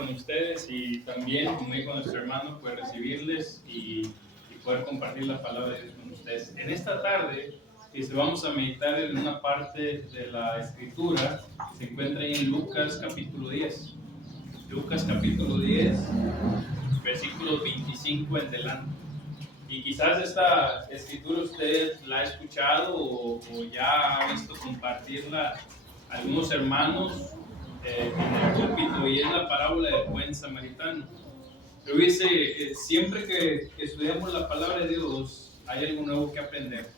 con ustedes y también, como dijo nuestro hermano, pues recibirles y poder compartir la palabra de Dios con ustedes. En esta tarde vamos a meditar en una parte de la Escritura que se encuentra ahí en Lucas capítulo 10. Lucas capítulo 10, versículos 25 en delante. Y quizás esta escritura usted la ha escuchado o ya ha visto compartirla algunos hermanos en el púlpito, y es la parábola del buen samaritano. Pero dice, siempre que estudiamos la palabra de Dios hay algo nuevo que aprender.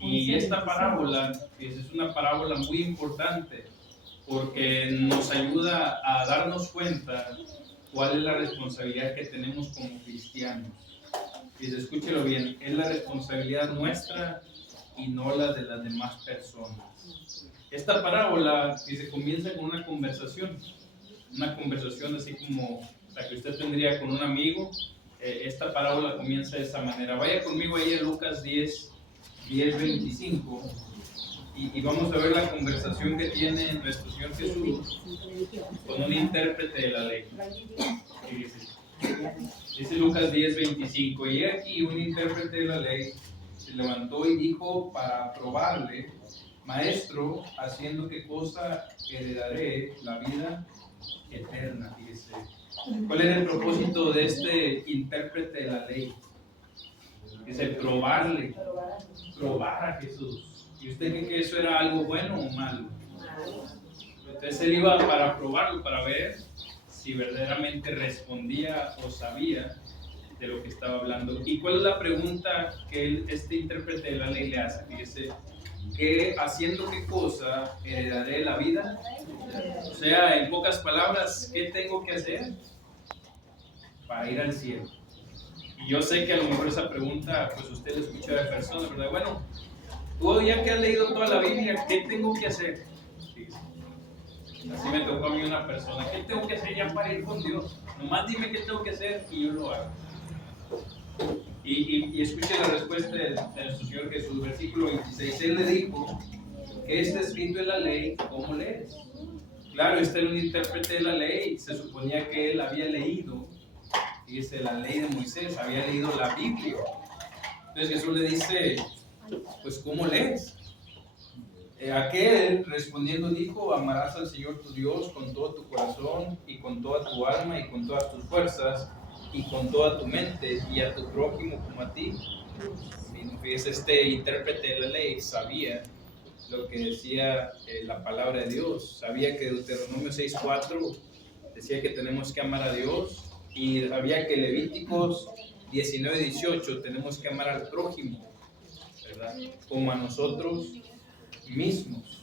Y esta parábola es una parábola muy importante porque nos ayuda a darnos cuenta cuál es la responsabilidad que tenemos como cristianos. Y escúchelo bien, es la responsabilidad nuestra y no la de las demás personas. Esta parábola comienza con una conversación así como la que usted tendría con un amigo. Esta parábola comienza de esa manera. Vaya conmigo ahí a Lucas 10, 25 y vamos a ver la conversación que tiene nuestro Señor Jesús con un intérprete de la ley. Dice Lucas 10, 25, y aquí un intérprete de la ley se levantó y dijo para probarle: Maestro, ¿haciendo qué cosa heredaré la vida eterna? Dice, ¿cuál era el propósito de este intérprete de la ley? Dice, probar a Jesús. ¿Y usted cree que eso era algo bueno o malo? Entonces él iba para probarlo, para ver si verdaderamente respondía o sabía de lo que estaba hablando. ¿Y cuál es la pregunta que este intérprete de la ley le hace? Dice, ¿que haciendo qué cosa heredaré la vida? O sea, en pocas palabras, ¿qué tengo que hacer para ir al cielo? Y yo sé que a lo mejor esa pregunta, pues usted la escucha de personas, ¿verdad? Bueno, tú ya que has leído toda la Biblia, ¿qué tengo que hacer? Así me tocó a mí una persona: ¿qué tengo que hacer ya para ir con Dios? Nomás dime qué tengo que hacer y yo lo hago. Y escuche la respuesta de nuestro Señor Jesús, versículo 26. Él le dijo: ¿qué está escrito en la ley? ¿Cómo lees? Claro, este era un intérprete de la ley. Se suponía que él había leído, dice, la ley de Moisés, había leído la Biblia. Entonces Jesús le dice, pues ¿cómo lees? Aquel respondiendo dijo: amarás al Señor tu Dios con todo tu corazón y con toda tu alma y con todas tus fuerzas y con toda tu mente, y a tu prójimo como a ti. Este intérprete de la ley sabía lo que decía la palabra de Dios. Sabía que Deuteronomio 6:4 decía que tenemos que amar a Dios, y sabía que Levíticos 19:18 tenemos que amar al prójimo, ¿verdad?, como a nosotros mismos.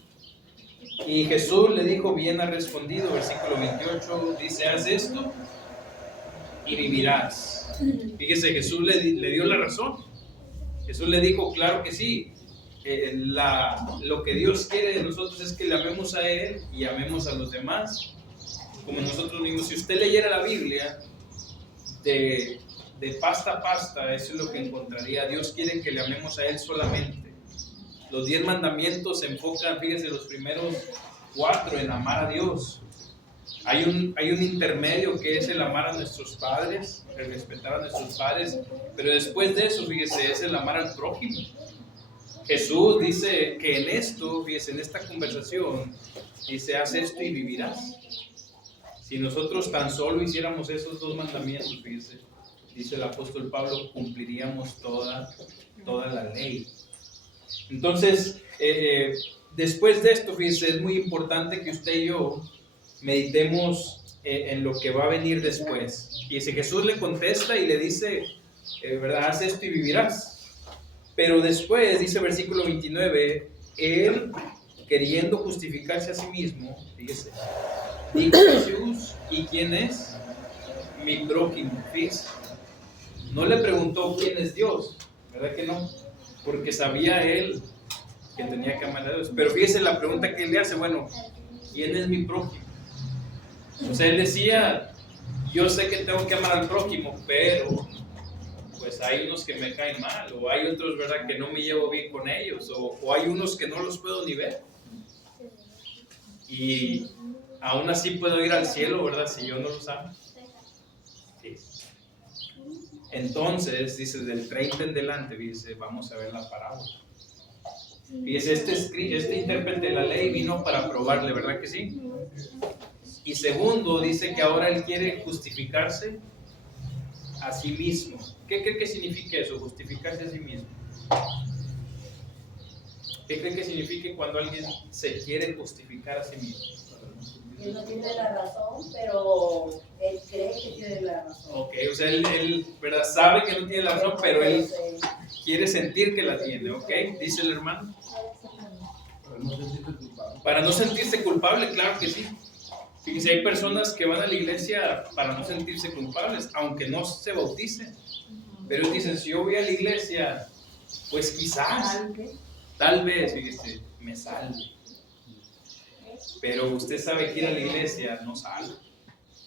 Y Jesús le dijo: bien has respondido, versículo 28, dice, haz esto y vivirás. Fíjese, Jesús le dio la razón. Jesús le dijo, claro que sí, lo que Dios quiere de nosotros es que le amemos a Él y amemos a los demás como nosotros mismos. Si usted leyera la Biblia de pasta a pasta, eso es lo que encontraría. Dios quiere que le amemos a Él solamente. Los 10 mandamientos se enfocan, fíjense, los primeros 4 en amar a Dios. Hay un intermedio que es el amar a nuestros padres, el respetar a nuestros padres, pero después de eso, fíjese, es el amar al prójimo. Jesús dice que en esto, fíjese, en esta conversación, dice, haz esto y vivirás. Si nosotros tan solo hiciéramos esos 2 mandamientos, fíjese, dice el apóstol Pablo, cumpliríamos toda la ley. Entonces, después de esto, fíjense, es muy importante que usted y yo meditemos en lo que va a venir después. Y ese Jesús le contesta y le dice, ¿verdad? Haz esto y vivirás. Pero después, dice versículo 29, él, queriendo justificarse a sí mismo, fíjese, dijo Jesús, ¿y quién es mi prójimo? Fíjese, no le preguntó quién es Dios, ¿verdad que no? Porque sabía él que tenía que amar a Dios. Pero fíjese la pregunta que él le hace, bueno, ¿quién es mi prójimo? O sea, él decía, yo sé que tengo que amar al prójimo, pero pues hay unos que me caen mal, o hay otros, ¿verdad?, que no me llevo bien con ellos, o hay unos que no los puedo ni ver. Y Aún así puedo ir al cielo, ¿verdad? Si yo no lo amo. Sí. Entonces, dice, del 30 en delante, dice, vamos a ver la parábola. Dice, este intérprete de la ley vino para probarle, ¿verdad que sí? Y segundo, dice que ahora él quiere justificarse a sí mismo. ¿Qué cree que significa eso, justificarse a sí mismo? ¿Qué cree que significa cuando alguien se quiere justificar a sí mismo? Él no tiene la razón, pero él cree que tiene la razón. Ok, o sea, él ¿verdad? Sabe que no tiene la razón, pero él quiere sentir que la tiene, ¿ok? Dice el hermano. Para no sentirse culpable, claro que sí. Fíjense, hay personas que van a la iglesia para no sentirse culpables, aunque no se bauticen. Pero ellos dicen, si yo voy a la iglesia, pues quizás, tal vez, fíjese, me salve. Pero usted sabe que ir a la iglesia no salva.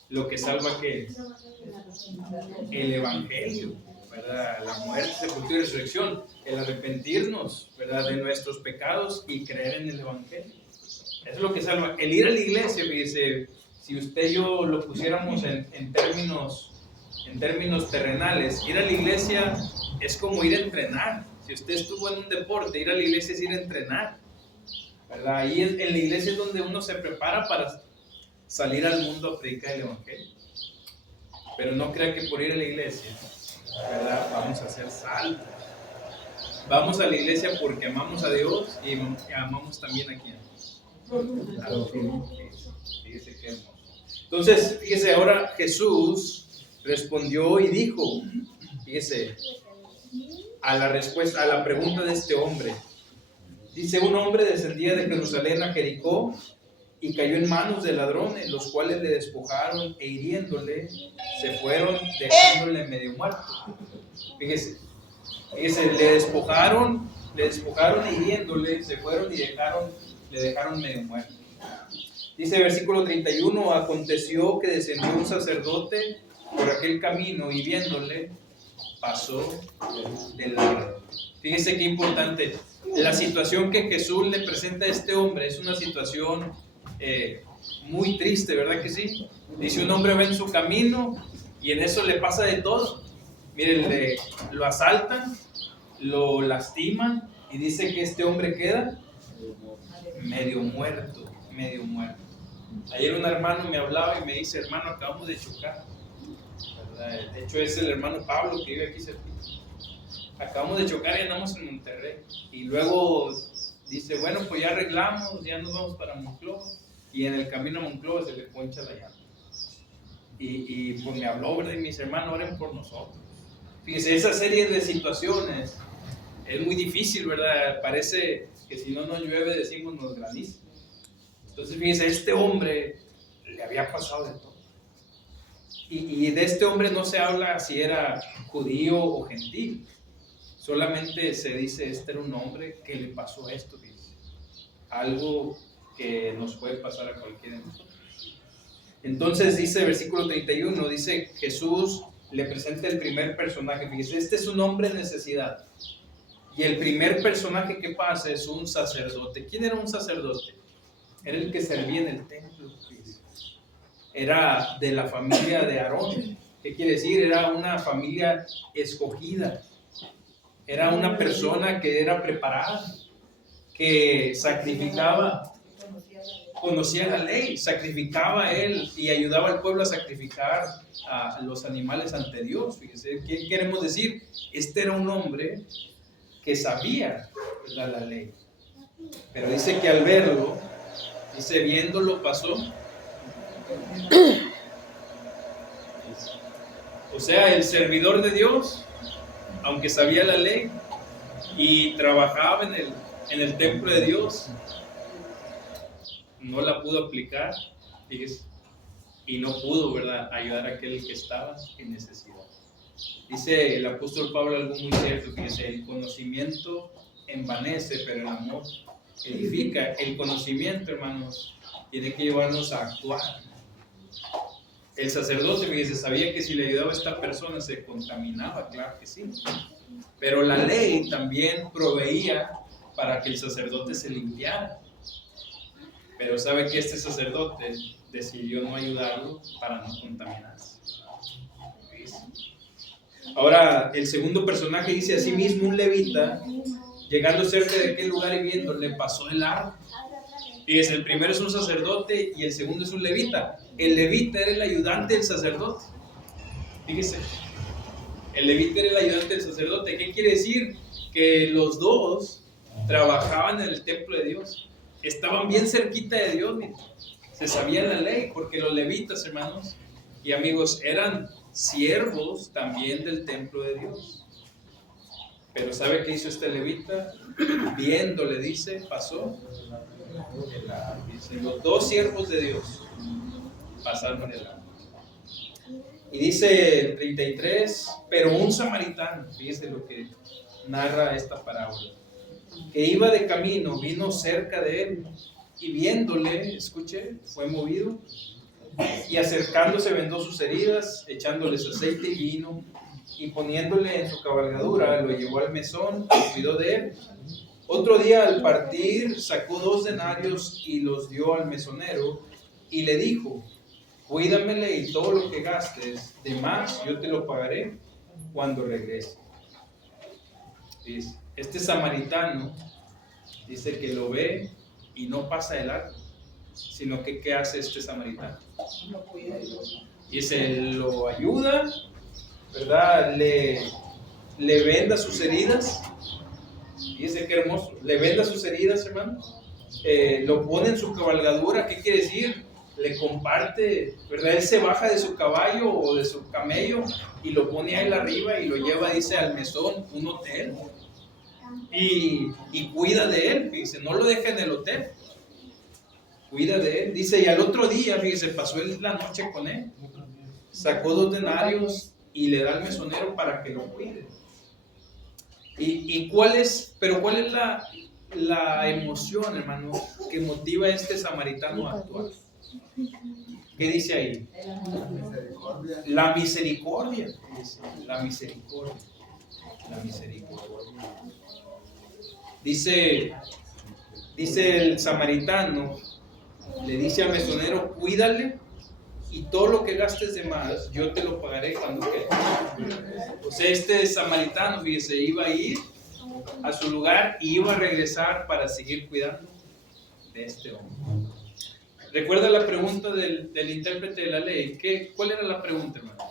Lo que salva, ¿qué es? El evangelio, ¿verdad? La muerte, sepultura y resurrección, el arrepentirnos, ¿verdad? De nuestros pecados y creer en el evangelio. Eso es lo que salva. El ir a la iglesia, fíjese, si usted y yo lo pusiéramos en términos terrenales, ir a la iglesia es como ir a entrenar. Si usted estuvo en un deporte, ir a la iglesia es ir a entrenar, ¿verdad? Ahí en la iglesia es donde uno se prepara para salir al mundo a predicar el evangelio. Pero no crea que por ir a la iglesia, ¿verdad? Vamos a ser salvos. Vamos a la iglesia porque amamos a Dios y amamos también a quién. Fíjese qué hermoso. Entonces, fíjese, ahora Jesús respondió y dijo, fíjese, a la pregunta de este hombre. Dice, un hombre descendía de Jerusalén a Jericó y cayó en manos de ladrones, los cuales le despojaron e hiriéndole, se fueron dejándole medio muerto. Fíjese, le despojaron e hiriéndole, se fueron y le dejaron medio muerto. Dice versículo 31, aconteció que descendió un sacerdote por aquel camino y viéndole, pasó de largo. Fíjese qué importante. La situación que Jesús le presenta a este hombre es una situación muy triste, ¿verdad que sí? Dice, un hombre va en su camino y en eso le pasa de todo. Miren, lo asaltan, lo lastiman y dice que este hombre queda medio muerto. Ayer un hermano me hablaba y me dice, hermano, acabamos de chocar, ¿verdad? De hecho es el hermano Pablo que vive aquí cerquita. Acabamos de chocar y andamos en Monterrey. Y luego dice, bueno, pues ya arreglamos, ya nos vamos para Monclova. Y en el camino a Monclova se le poncha la llanta. Y pues me habló, ¿verdad? Y mis hermanos, oren por nosotros. Fíjese, esa serie de situaciones es muy difícil, ¿verdad? Parece que si no nos llueve decimos nos graniza. Entonces, fíjese, este hombre le había pasado de todo. Y de este hombre no se habla si era judío o gentil. Solamente se dice, este era un hombre que le pasó esto, dice. Algo que nos puede pasar a cualquiera de nosotros. Entonces dice, versículo 31, dice, Jesús le presenta el primer personaje. Fíjese, este es un hombre en necesidad. Y el primer personaje que pasa es un sacerdote. ¿Quién era un sacerdote? Era el que servía en el templo. Fíjese. Era de la familia de Aarón. ¿Qué quiere decir? Era una familia escogida. Era una persona que era preparada, que sacrificaba, conocía la ley, sacrificaba él y ayudaba al pueblo a sacrificar a los animales ante Dios. Fíjese, ¿qué queremos decir? Este era un hombre que sabía la ley. Pero dice que al verlo, dice, viéndolo pasó. O sea, el servidor de Dios, aunque sabía la ley y trabajaba en el templo de Dios, no la pudo aplicar, fíjese, y no pudo, ¿verdad?, ayudar a aquel que estaba en necesidad. Dice el apóstol Pablo algo muy cierto, fíjese, el conocimiento envanece, pero el amor edifica. El conocimiento, hermanos, tiene que llevarnos a actuar. El sacerdote, fíjese, sabía que si le ayudaba a esta persona se contaminaba, claro que sí. Pero la ley también proveía para que el sacerdote se limpiara. Pero sabe que este sacerdote decidió no ayudarlo para no contaminarse. Ahora, el segundo personaje dice: asimismo, un levita, llegando cerca de aquel lugar y viendo, le pasó de largo. Fíjese, el primero es un sacerdote y el segundo es un levita. El levita era el ayudante del sacerdote. Fíjese, el levita era el ayudante del sacerdote. ¿Qué quiere decir? Que los dos trabajaban en el templo de Dios. Estaban bien cerquita de Dios, se sabía la ley, porque los levitas, hermanos y amigos, eran siervos también del templo de Dios. Pero ¿sabe qué hizo este levita? Viendo, le dice, pasó. Dice, los dos siervos de Dios pasaron el agua. Y dice el 33, pero un samaritano, fíjese lo que narra esta parábola, que iba de camino, vino cerca de él y viéndole, escuche, fue movido y acercándose vendó sus heridas, echándoles aceite y vino y poniéndole en su cabalgadura, lo llevó al mesón y cuidó de él. Otro día al partir sacó 2 denarios y los dio al mesonero y le dijo: cuídamele y todo lo que gastes de más yo te lo pagaré cuando regrese. Este samaritano dice que lo ve y no pasa de largo, sino que ¿qué hace este samaritano? Dice, lo ayuda, ¿verdad? Le venda sus heridas. Dice, qué hermoso, le venda sus heridas, hermano. Lo pone en su cabalgadura. ¿Qué quiere decir? Le comparte, ¿verdad? Él se baja de su caballo o de su camello y lo pone a él arriba y lo lleva, dice, al mesón, un hotel, y cuida de él. Fíjese, no lo deja en el hotel, cuida de él. Dice, y al otro día, fíjese, pasó él la noche con él, sacó 2 denarios y le da al mesonero para que lo cuide. ¿Cuál es la emoción, hermano, que motiva a este samaritano a actuar? ¿Qué dice ahí? La misericordia. La misericordia. La misericordia. Dice el samaritano, le dice al mesonero, cuídale y todo lo que gastes de más, yo te lo pagaré cuando quede. O sea, este samaritano, fíjese, iba a ir a su lugar y iba a regresar para seguir cuidando de este hombre. ¿Recuerda la pregunta del intérprete de la ley? ¿Cuál era la pregunta, hermano?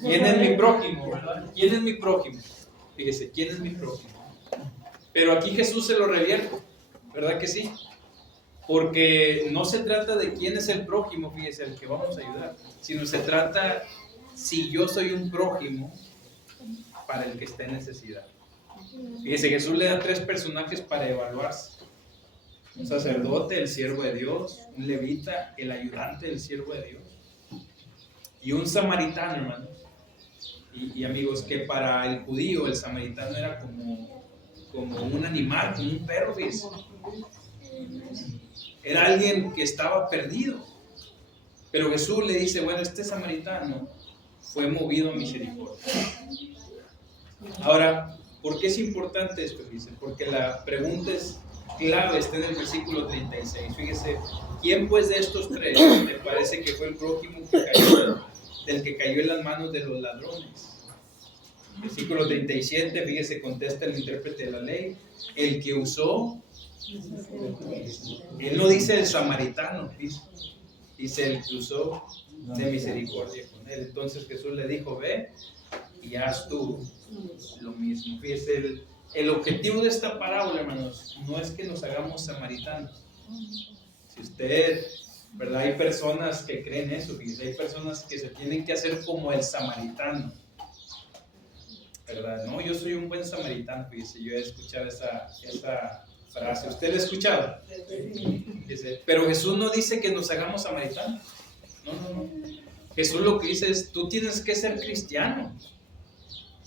¿Quién es mi prójimo, verdad? ¿Quién es mi prójimo? Fíjese, ¿quién es mi prójimo? Pero aquí Jesús se lo revierte, ¿verdad que sí? Porque no se trata de quién es el prójimo, fíjese, al que vamos a ayudar, sino se trata si yo soy un prójimo para el que está en necesidad. Fíjese, Jesús le da 3 personajes para evaluarse: un sacerdote, el siervo de Dios; un levita, el ayudante del siervo de Dios; y un samaritano, hermanos. Y amigos, que para el judío el samaritano era como un animal, como un perro, fíjese. Era alguien que estaba perdido. Pero Jesús le dice, bueno, este samaritano fue movido a misericordia. Ahora, ¿por qué es importante esto? Dice, porque la pregunta es clave, está en el versículo 36. Fíjese, ¿quién pues de estos 3 me parece que fue el prójimo del que cayó en las manos de los ladrones? Versículo 37, fíjese, contesta el intérprete de la ley, el que usó. Él no dice el samaritano, dice el que usó de misericordia con él. Entonces Jesús le dijo, ve y haz tú lo mismo. Fíjese, el objetivo de esta parábola, hermanos, no es que nos hagamos samaritanos. Si usted, ¿verdad? Hay personas que creen eso, fíjese, hay personas que se tienen que hacer como el samaritano, ¿verdad? No, yo soy un buen samaritano, fíjese, yo he escuchado esa frase. ¿Usted la ha escuchado? Dice, pero Jesús no dice que nos hagamos samaritanos. No. Jesús lo que dice es, tú tienes que ser cristiano,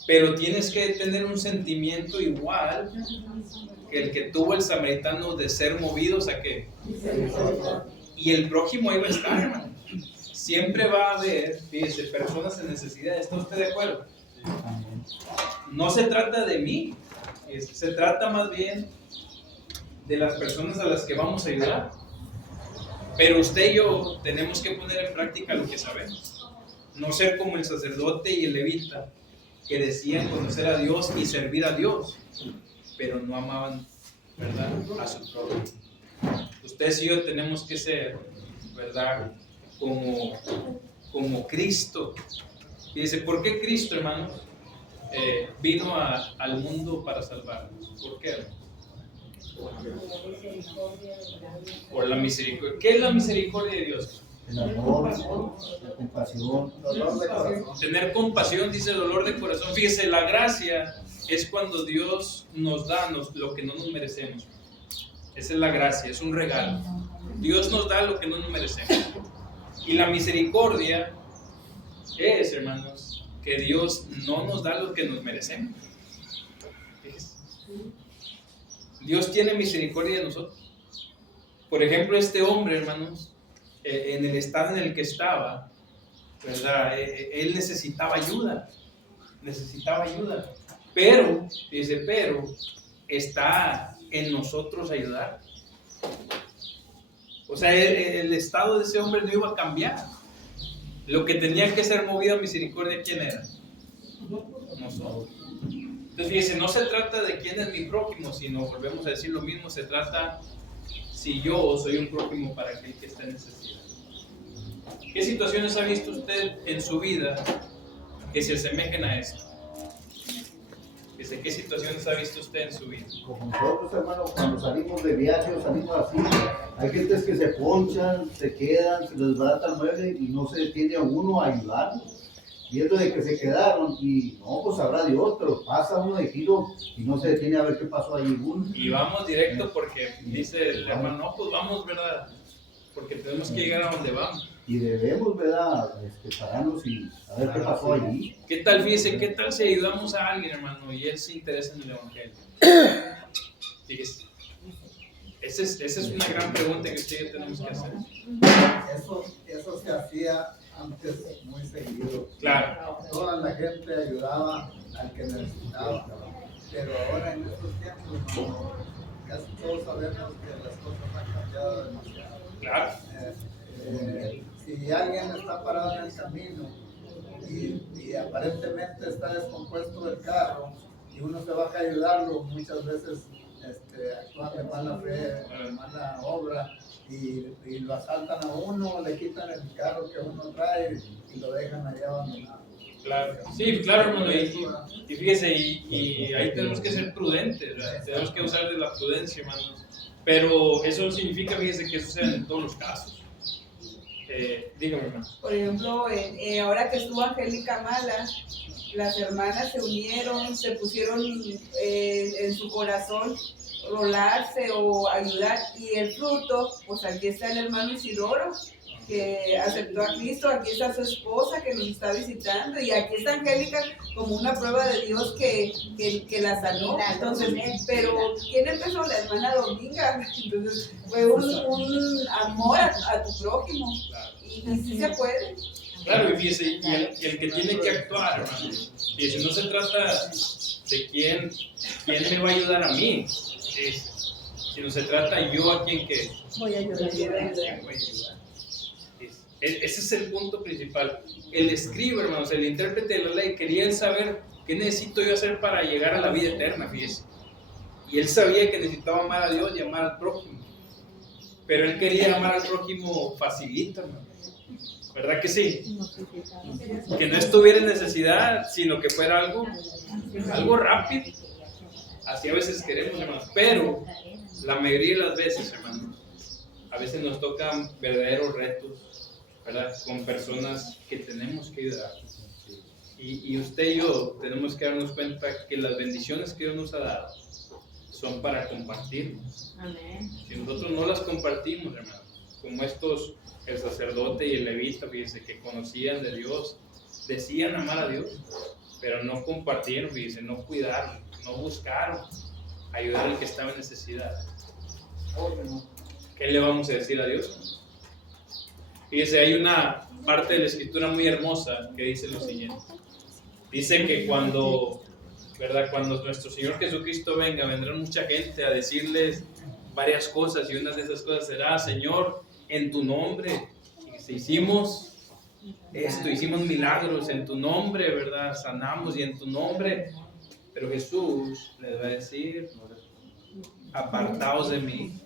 pero tienes que tener un sentimiento igual que el que tuvo el samaritano de ser movidos a qué. Y el prójimo ahí va a estar, hermano. Siempre va a haber, fíjese, personas en necesidad. ¿Está usted de acuerdo? No se trata de mí, se trata más bien de las personas a las que vamos a ayudar. Pero usted y yo tenemos que poner en práctica lo que sabemos. No ser como el sacerdote y el levita, que decían conocer a Dios y servir a Dios, pero no amaban, ¿verdad?, a su prójimo. Ustedes y yo tenemos que ser, ¿verdad?, como Cristo. Y dice, ¿por qué Cristo, hermanos, vino al mundo para salvarnos? ¿Por qué, hermanos? Por la misericordia. ¿Qué es la misericordia de Dios? El amor, la compasión, dolor de corazón. Tener compasión, dice dolor de corazón. Fíjese, la gracia es cuando Dios nos da lo que no nos merecemos. Esa es la gracia, es un regalo. Dios nos da lo que no nos merecemos. Y la misericordia es, hermanos, que Dios no nos da lo que nos merecemos. Fíjese. Dios tiene misericordia de nosotros. Por ejemplo, este hombre, hermanos, en el estado en el que estaba, ¿verdad? Él necesitaba ayuda. Pero, dice, pero está en nosotros ayudar. O sea, el estado de ese hombre no iba a cambiar. Lo que tenía que ser movido a misericordia, ¿quién era? Nosotros. Entonces, fíjese, no se trata de quién es mi prójimo, sino, volvemos a decir lo mismo, se trata si yo soy un prójimo para aquel que está en necesidad. ¿Qué situaciones ha visto usted en su vida que se asemejen a esto? ¿Qué situaciones ha visto usted en su vida? como nosotros, hermano, cuando salimos de viaje o salimos así, hay gentes que se ponchan, se quedan, se les desbarata el mueble y no se detiene a uno a ayudarlos. Viendo de que se quedaron y no, pues sabrá Dios, pero pasa uno de giro y no se detiene a ver qué pasó allí uno. Y vamos directo porque dice el hermano, no, pues vamos, ¿verdad? Porque tenemos que llegar a donde vamos. Y debemos, ¿verdad?, pararnos y a ver qué pasó allí. ¿Qué tal, fíjese, qué tal si ayudamos a alguien, hermano, y él se interesa en el evangelio? Fíjese, esa es una gran pregunta que usted y yo tenemos que hacer. Eso se hacía antes muy seguido. Claro. Toda la gente ayudaba al que necesitaba. Pero ahora en estos tiempos, no, casi todos sabemos que las cosas han cambiado demasiado. Claro. Si alguien está parado en el camino y aparentemente está descompuesto el carro y uno se baja a ayudarlo, muchas veces actúan de mala fe, de mala obra y lo asaltan a uno, le quitan el carro que uno trae y lo dejan allá abandonado. Claro. Sí, claro, hermano, y fíjese, y ahí tenemos que ser prudentes, ¿verdad? Tenemos que usar de la prudencia, hermanos. Pero eso no significa, fíjese, que eso sea en todos los casos. Dígame, hermano. Por ejemplo, ahora que estuvo Angélica Mala, las hermanas se unieron, se pusieron en su corazón rolarse o ayudar, y el fruto, pues aquí está el hermano Isidoro, que aceptó a Cristo, aquí está su esposa que nos está visitando, y aquí está Angélica como una prueba de Dios que la sanó. Entonces, pero ¿quién empezó? La hermana Dominga. Entonces fue un amor a tu prójimo, y sí se puede. Claro, y fíjese, y el que tiene que actuar, hermano, fíjese, no se trata de quién me va a ayudar a mí, sino se trata yo a quién que Voy a ayudar. Ese es el punto principal. El escriba, hermanos, el intérprete de la ley, quería saber qué necesito yo hacer para llegar a la vida eterna, fíjese. Y él sabía que necesitaba amar a Dios y amar al prójimo. Pero él quería amar al prójimo facilito, hermano. ¿Verdad que sí? Que no estuviera en necesidad, sino que fuera algo rápido. Así a veces queremos, hermanos. Pero la mayoría de las veces, hermanos, a veces nos tocan verdaderos retos, ¿verdad? Con personas que tenemos que ayudar. Y usted y yo tenemos que darnos cuenta que las bendiciones que Dios nos ha dado son para compartirnos. Amén. Si nosotros no las compartimos, hermanos, como el sacerdote y el levita, fíjense, que conocían de Dios, decían amar a Dios, pero no compartieron, fíjense, no cuidaron, no buscaron ayudar al que estaba en necesidad. ¿Qué le vamos a decir a Dios? Fíjense, hay una parte de la escritura muy hermosa que dice lo siguiente. Dice que cuando nuestro Señor Jesucristo venga, vendrá mucha gente a decirles varias cosas, y una de esas cosas será: Señor, en tu nombre. Hicimos esto, hicimos milagros en tu nombre, ¿verdad? Sanamos y en tu nombre. Pero Jesús les va a decir, apartaos de mí,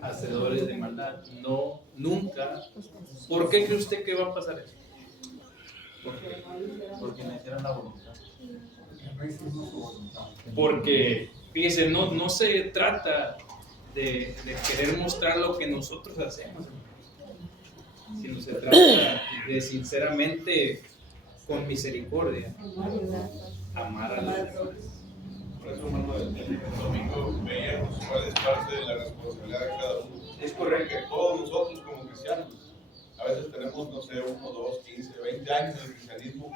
hacedores de maldad. No, nunca. ¿Por qué cree usted que va a pasar eso? ¿Por qué? Porque me hicieron la voluntad. Porque, fíjese, no se trata de querer mostrar lo que nosotros hacemos, sino se trata de sinceramente, con misericordia, amar a los demás. Por eso, hermano, el domingo veíamos cuál es parte de la responsabilidad de cada uno. Es correcto. Que todos nosotros como cristianos, a veces tenemos, no sé, 1, 2, 15, 20 años en el cristianismo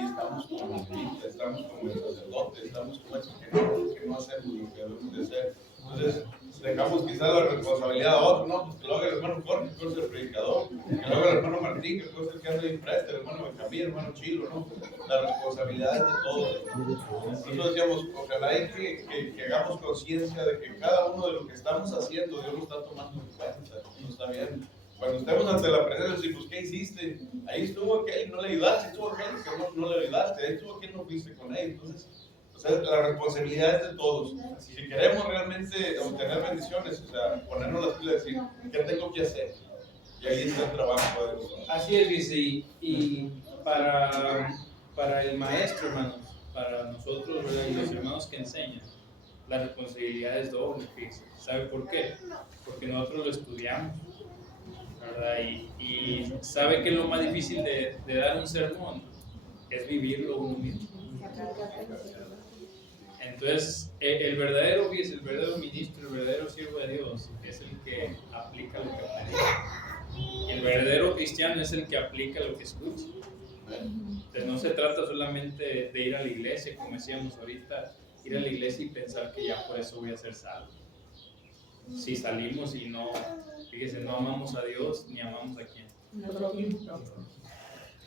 y estamos como el levita, estamos como el sacerdote, estamos como eso que no hacemos lo que debemos de hacer. Entonces, dejamos quizás la responsabilidad a otro, ¿no? Pues que lo haga el hermano Jorge, que es el predicador, que lo haga el hermano Martín, que es el que anda ahí enfrente, el hermano Benjamín, el hermano Chilo, ¿no? La responsabilidad es de todos. Nosotros decíamos, ojalá que hagamos conciencia de que cada uno de lo que estamos haciendo, Dios lo está tomando en cuenta, no está bien. Cuando estemos ante la presencia, decimos, ¿qué hiciste? Ahí estuvo aquel, no le ayudaste, estuvo aquel que no le ayudaste, ahí estuvo aquel, no fuiste con él. Entonces, o sea, la responsabilidad es de todos. Si queremos realmente obtener bendiciones, o sea, ponernos las pilas y decir, ¿qué tengo que hacer? Y ahí está el trabajo de nosotros. Así es, dice, y para el maestro, hermanos, para nosotros, ¿verdad? Y los hermanos que enseñan, la responsabilidad es doble, fíjense. ¿Sabe por qué? Porque nosotros lo estudiamos, ¿verdad? Y sabe que lo más difícil de dar un sermón es vivirlo uno mismo. Entonces, el verdadero ministro, el verdadero siervo de Dios es el que aplica lo que aprende. El verdadero cristiano es el que aplica lo que escucha. Entonces, no se trata solamente de ir a la iglesia, como decíamos ahorita, ir a la iglesia y pensar que ya por eso voy a ser salvo. Si salimos y no, fíjese, no amamos a Dios ni amamos a quién.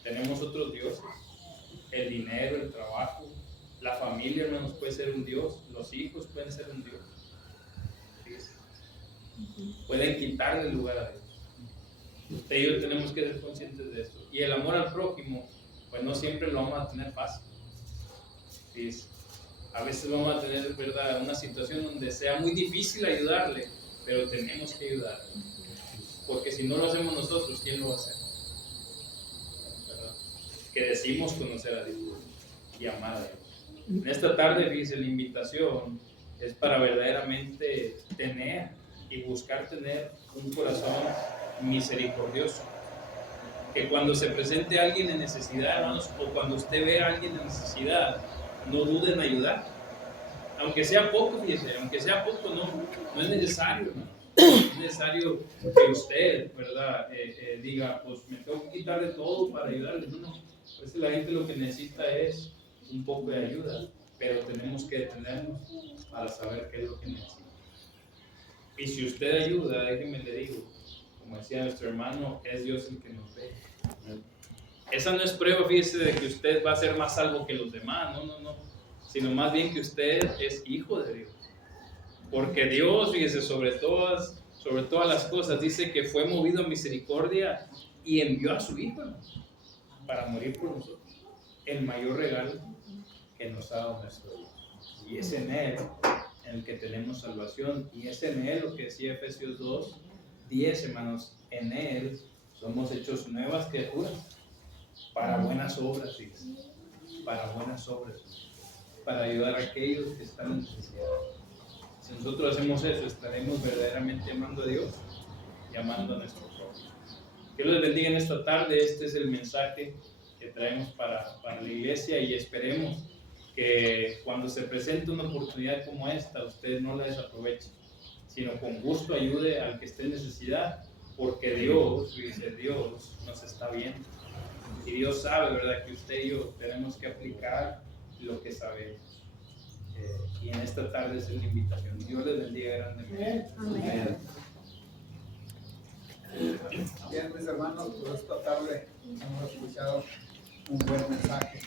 Tenemos otros dioses, el dinero, el trabajo. La familia, hermanos, puede ser un Dios, los hijos pueden ser un Dios. Fíjese. Pueden quitarle el lugar a Dios. Usted y yo tenemos que ser conscientes de esto. Y el amor al prójimo, pues no siempre lo vamos a tener fácil. Fíjese. A veces vamos a tener, ¿verdad?, una situación donde sea muy difícil ayudarle, pero tenemos que ayudarle. Porque si no lo hacemos nosotros, ¿quién lo va a hacer? ¿Verdad? Que decimos conocer a Dios y amar a Dios. En esta tarde, fíjese, la invitación es para verdaderamente tener y buscar tener un corazón misericordioso. Que cuando se presente alguien en necesidad, hermanos, o cuando usted ve a alguien en necesidad, no duden en ayudar. Aunque sea poco, fíjese, aunque sea poco, no es necesario, ¿no? No es necesario que usted, ¿verdad?, diga, pues me tengo que quitar de todo para ayudarle. No. Pues la gente lo que necesita es un poco de ayuda, pero tenemos que detenernos para saber qué es lo que necesita. Y si usted ayuda, déjeme le digo, como decía nuestro hermano, es Dios el que nos ve. Esa no es prueba, fíjese, de que usted va a ser más salvo que los demás, no, sino más bien que usted es hijo de Dios. Porque Dios, fíjese, sobre todas las cosas, dice que fue movido a misericordia y envió a su Hijo, ¿no?, para morir por nosotros. El mayor regalo que nos ha dado nuestro Dios. Y es en Él en el que tenemos salvación. Y es en Él lo que decía Efesios 2:10, hermanos. En Él somos hechos nuevas criaturas para buenas obras, fíjense. Para buenas obras. Para ayudar a aquellos que están en necesidad. Si nosotros hacemos eso, estaremos verdaderamente amando a Dios y amando a nuestro prójimo. Que Dios les bendiga en esta tarde. Este es el mensaje que traemos para la iglesia y esperemos que cuando se presente una oportunidad como esta, usted no la desaproveche, sino con gusto ayude al que esté en necesidad, porque Dios, dice, Dios nos está viendo. Y Dios sabe, ¿verdad?, que usted y yo tenemos que aplicar lo que sabemos. Y en esta tarde es la invitación. Dios les bendiga grandemente. Amén. Bien, mis hermanos, pues esta tarde hemos escuchado un buen mensaje.